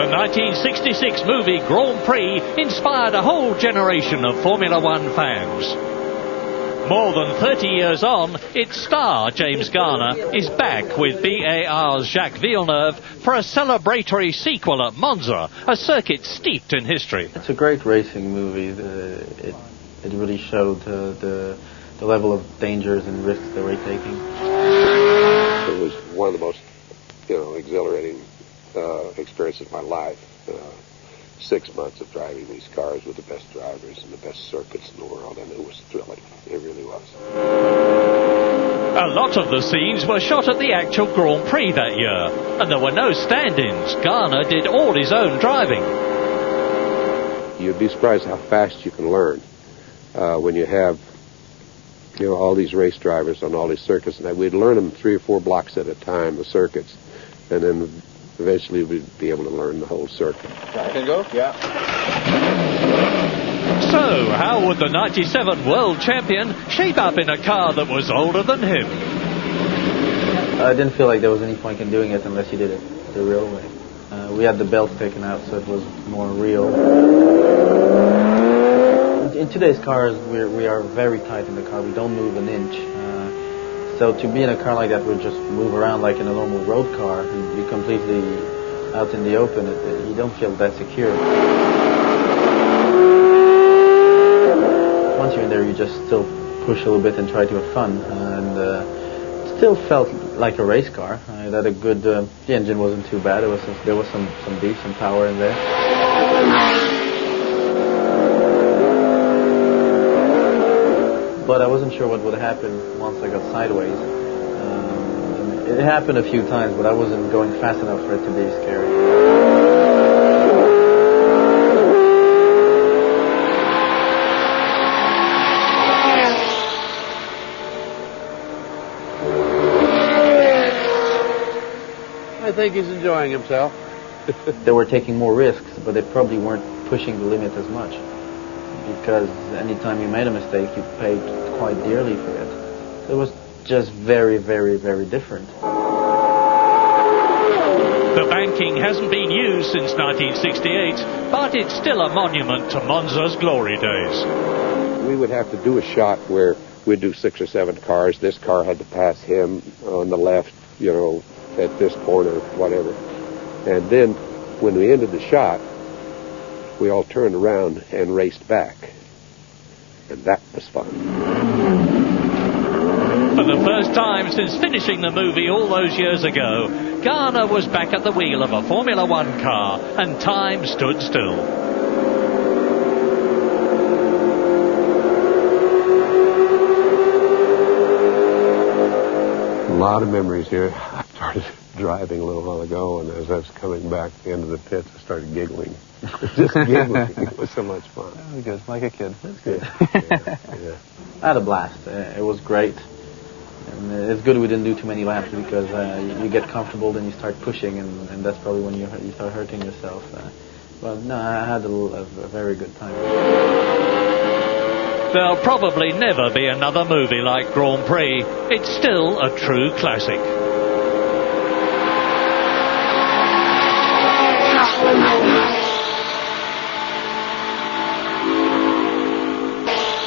The 1966 movie Grand Prix inspired a whole generation of Formula One fans. More than 30 years on, its star, James Garner, is back with BAR's Jacques Villeneuve for a celebratory sequel at Monza, a circuit steeped in history. It's a great racing movie. It really showed the level of dangers and risks they were taking. It was one of the most, exhilarating experiences of my life. 6 months of driving these cars with the best drivers and the best circuits in the world, and it was thrilling. It really was. A lot of the scenes were shot at the actual Grand Prix that year, and there were no stand-ins. Garner did all his own driving. You'd be surprised how fast you can learn when you have, all these race drivers on all these circuits, and we'd learn them 3 or 4 blocks at a time, the circuits, and then eventually we'd be able to learn the whole circuit. I can go? Yeah. So, how would the 97 world champion shape up in a car that was older than him? I didn't feel like there was any point in doing it unless you did it the real way. We had the belts taken out, so it was more real. In today's cars, we are very tight in the car. We don't move an inch. So to be in a car like that would just move around like in a normal road car, you'd be completely out in the open. You don't feel that secure. Once you're in there, you just still push a little bit and try to have fun. And it still felt like a race car. It had a good. The engine wasn't too bad. There was some beef, some power in there. But I wasn't sure what would happen once I got sideways. It happened a few times, but I wasn't going fast enough for it to be scary. I think he's enjoying himself. They were taking more risks, but they probably weren't pushing the limit as much. Because anytime you made a mistake, you paid quite dearly for it. It was just very, very, very different. The banking hasn't been used since 1968, but it's still a monument to Monza's glory days. We would have to do a shot where we'd do 6 or 7 cars. This car had to pass him on the left, at this corner, whatever. And then when we ended the shot, we all turned around and raced back. And that was fun. For the first time since finishing the movie all those years ago, Garner was back at the wheel of a Formula One car, and time stood still. A lot of memories here. I started driving a little while ago, and as I was coming back to the end of the pits, I started giggling. Just giggling. It was so much fun. That was good, like a kid. That's good. Yeah. I had a blast. It was great. And it's good we didn't do too many laps because you get comfortable, then you start pushing, and that's probably when you start hurting yourself. But no, I had a very good time. There'll probably never be another movie like Grand Prix. It's still a true classic.